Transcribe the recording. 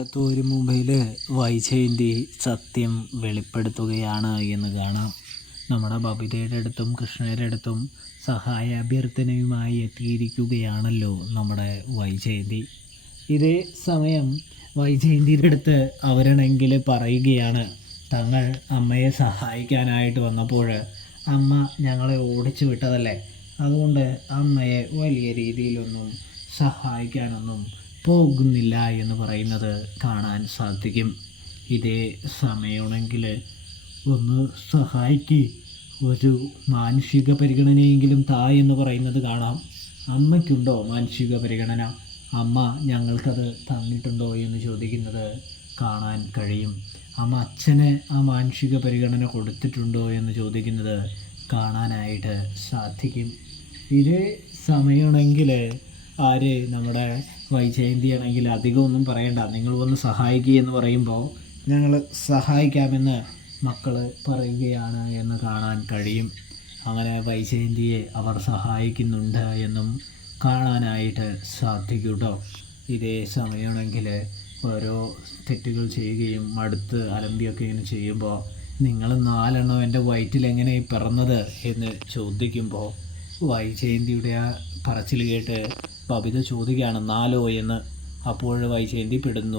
ഒരു മുംബൈയിൽ വൈജയന്തി സത്യം വെളിപ്പെടുത്തുകയാണ് എന്ന് കാണാം. നമ്മുടെ ബബിതയുടെ അടുത്തും കൃഷ്ണയുടെ അടുത്തും സഹായ അഭ്യർത്ഥനയുമായി എത്തിയിരിക്കുകയാണല്ലോ നമ്മുടെ വൈജയന്തി. ഇതേ സമയം വൈജയന്തിയുടെ അടുത്ത് അവരാണെങ്കിൽ പറയുകയാണ്, തങ്ങൾ അമ്മയെ സഹായിക്കാനായിട്ട് വന്നപ്പോൾ അമ്മ ഞങ്ങളെ ഓടിച്ചു വിട്ടതല്ലേ, അതുകൊണ്ട് അമ്മയെ വലിയ രീതിയിലൊന്നും സഹായിക്കാനൊന്നും പോകുന്നില്ല എന്ന് പറയുന്നത് കാണാൻ സാധിക്കും. ഇതേ സമയമാണെങ്കിൽ ഒന്ന് സഹായിക്ക്, ഒരു മാനുഷിക പരിഗണനയെങ്കിലും താ എന്ന് പറയുന്നത് കാണാം. അമ്മയ്ക്കുണ്ടോ മാനുഷിക പരിഗണന? അമ്മ ഞങ്ങൾക്കത് തന്നിട്ടുണ്ടോ എന്ന് ചോദിക്കുന്നത് കാണാൻ കഴിയും. അമ്മ അച്ഛന് ആ മാനുഷിക പരിഗണന കൊടുത്തിട്ടുണ്ടോ എന്ന് ചോദിക്കുന്നത് കാണാനായിട്ട് സാധിക്കും. ഇതേ സമയമാണെങ്കിൽ നമ്മുടെ വൈജയന്തി ആണെങ്കിൽ അധികമൊന്നും പറയണ്ട, നിങ്ങൾ വന്ന് സഹായിക്കുക എന്ന് പറയുമ്പോൾ ഞങ്ങൾ സഹായിക്കാമെന്ന് മക്കൾ പറയുകയാണ് എന്ന് കാണാൻ കഴിയും. അങ്ങനെ വൈജയന്തിയെ അവർ സഹായിക്കുന്നുണ്ട് എന്നും കാണാനായിട്ട് സാധിക്കും കേട്ടോ. ഇതേ സമയമാണെങ്കിൽ ഓരോ തെറ്റുകൾ ചെയ്യുകയും മടുത്ത് അലമ്പിയൊക്കെ ഇങ്ങനെ ചെയ്യുമ്പോൾ നിങ്ങൾ 4 എണ്ണം എൻ്റെ വയറ്റിൽ എങ്ങനെ പിറന്നത് എന്ന് ചോദിക്കുമ്പോൾ വൈജയന്തിയുടെ ആ പറച്ചിൽ കേട്ട് ബബിത ചോദിക്കുകയാണ് 4 എന്ന്. അപ്പോൾ വൈജയന്തി പെടുന്നു.